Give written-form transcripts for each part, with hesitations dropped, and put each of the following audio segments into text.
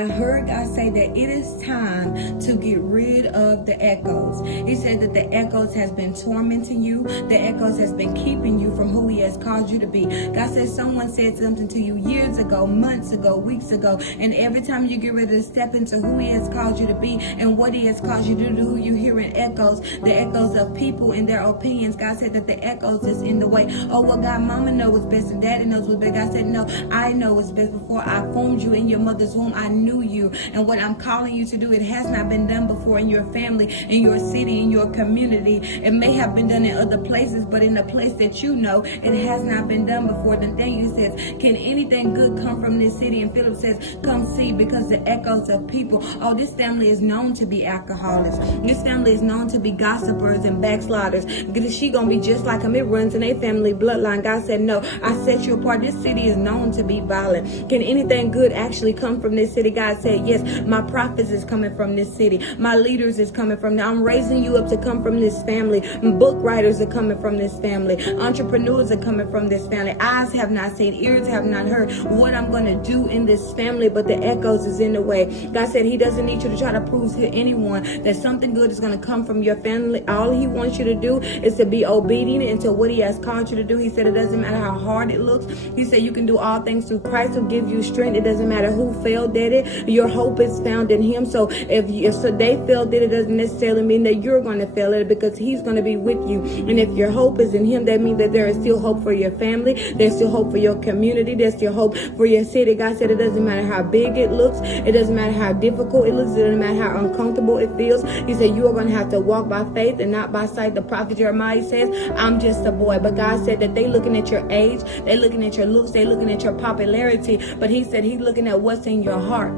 I heard God say that it is time to get rid of the echoes. He said that the echoes has been tormenting you. The echoes has been keeping you from who he has called you to be. God said someone said something to you years ago, months ago, weeks ago, and every time you get ready to step into who he has called you to be and what he has called you to do, you're hearing echoes, the echoes of people and their opinions. God said that the echoes is in the way. Oh, well, God, mama knows what's best and daddy knows what's best. God said, no, I know what's best. Before I formed you in your mother's womb, I knew you, and what I'm calling you to do, it has not been done before in your family, in your city, in your community. It may have been done in other places, but in the place that you know, it has not been done before. Then Daniel says, can anything good come from this city? And Philip says, come see, because the echoes of people. Oh, this family is known to be alcoholics. This family is known to be gossipers and backsliders. Because she gonna be just like them. It runs in their family bloodline. God said, no, I set you apart. This city is known to be violent. Can anything good actually come from this city? God said, yes, my prophets is coming from this city. My leaders is coming from there. I'm raising you up to come from this family. Book writers are coming from this family. Entrepreneurs are coming from this family. Eyes have not seen, ears have not heard what I'm going to do in this family, but the echoes is in the way. God said he doesn't need you to try to prove to anyone that something good is going to come from your family. All he wants you to do is to be obedient into what he has called you to do. He said it doesn't matter how hard it looks. He said you can do all things through Christ who gives you strength. It doesn't matter who failed at it. Your hope is found in him. So if they failed at it, doesn't necessarily mean that you're going to fail at it, because he's going to be with you. And if your hope is in him, that means that there is still hope for your family. There's still hope for your community. There's still hope for your city. God said it doesn't matter how big it looks. It doesn't matter how difficult it looks. It doesn't matter how uncomfortable it feels. He said you are going to have to walk by faith and not by sight. The prophet Jeremiah says, I'm just a boy. But God said that they looking at your age. They looking at your looks. They looking at your popularity. But he said he's looking at what's in your heart.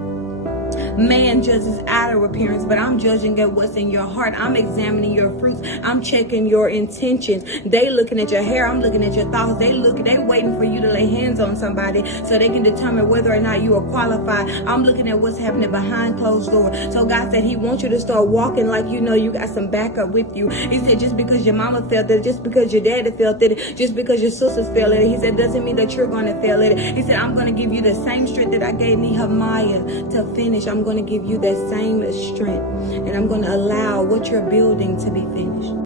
Man judges outer appearance, but I'm judging at what's in your heart. I'm examining your fruits. I'm checking your intentions. They looking at your hair. I'm looking at your thoughts. They waiting for you to lay hands on somebody so they can determine whether or not you are qualified. I'm looking at what's happening behind closed doors. So God said he wants you to start walking like you know you got some backup with you. He said just because your mama felt it, just because your daddy felt it, just because your sisters felt it, he said doesn't mean that you're going to fail it. He said I'm going to give you the same strength that I gave Nehemiah to finish. I'm going to give you that same strength, and I'm going to allow what you're building to be finished.